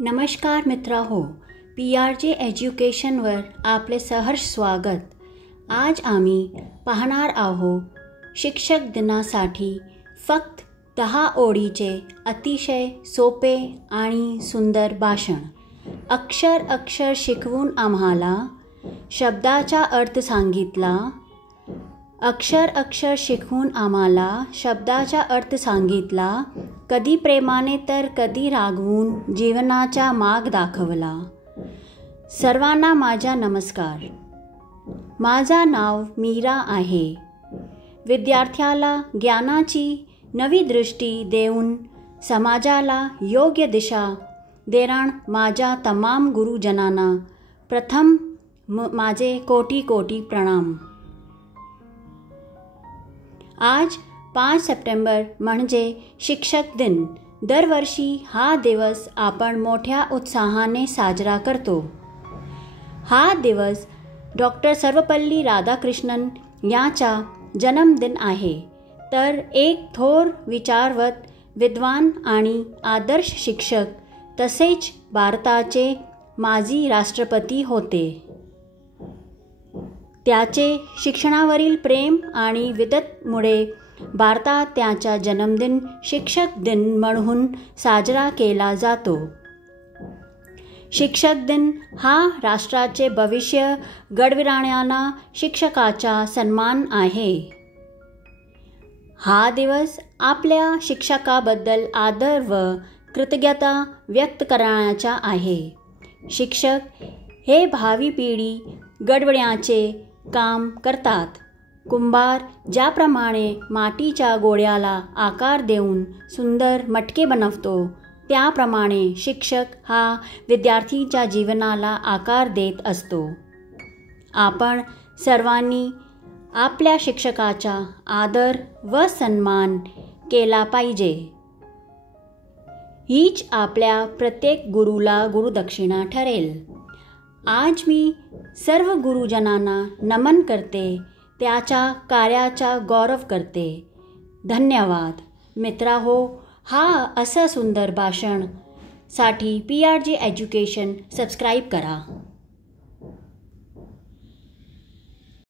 नमस्कार मित्रांनो, PRJ एज्युकेशनवर आपले सहर्ष स्वागत. आज आम्ही पाहणार आहोत शिक्षक दिनासाठी फक्त 10 ओळीचे अतिशय सोपे आणि सुंदर भाषण. अक्षर अक्षर शिकवून आम्हाला शब्दाचा अर्थ सांगितला. अक्षर अक्षर शिकवून आम्हाला शब्दाचा अर्थ सांगितला. कधी प्रेमाने तर कधी रागवून जीवनाचा मार्ग दाखवला. सर्वांना माझा नमस्कार. माझा नाव मीरा आहे. विद्यार्थ्याला ज्ञानाची नवी दृष्टी देऊन समाजाला योग्य दिशा देणाऱ्या माझ्या तमाम गुरुजनांना प्रथम माझे कोटी कोटी प्रणाम. आज 5 सप्टेंबर म्हणजे शिक्षक दिन. दरवर्षी हा दिवस आपण मोठ्या उत्साहाने साजरा करतो. हा दिवस डॉक्टर सर्वपल्ली राधाकृष्णन यांचा जन्मदिन आहे. तर एक थोर विचारवंत, विद्वान आणि आदर्श शिक्षक तसेच भारताचे माजी राष्ट्रपती होते. त्याचे शिक्षणावरील प्रेम आणि विद्वत्तेमुळे भारतात त्याचा जन्मदिन शिक्षक दिन म्हणून साजरा केला जातो. शिक्षक दिन हा राष्ट्राचे भविष्य घडविणाऱ्या शिक्षकाचा सन्मान आहे. हा दिवस आपल्या शिक्षकाबद्दल आदर व कृतज्ञता व्यक्त करण्याचा आहे. शिक्षक हे भावी पिढी घडवण्याचे काम करतात. कुंभार ज्याप्रमाणे मातीच्या गोळ्याला आकार देऊन सुंदर मटके बनवतो, त्याप्रमाणे शिक्षक हा विद्यार्थीच्या जीवनाला आकार देत असतो. आपण सर्वांनी आपल्या शिक्षकाचा आदर व सन्मान केला पाहिजे. हीच आपल्या प्रत्येक गुरुला गुरुदक्षिणा ठरेल. आज मी सर्व गुरुजनांना नमन करते. त्याच्या कार्याचा गौरव करते. धन्यवाद मित्रांनो. हा असं सुंदर भाषण साठी PRJ एज्युकेशन सबस्क्राईब करा.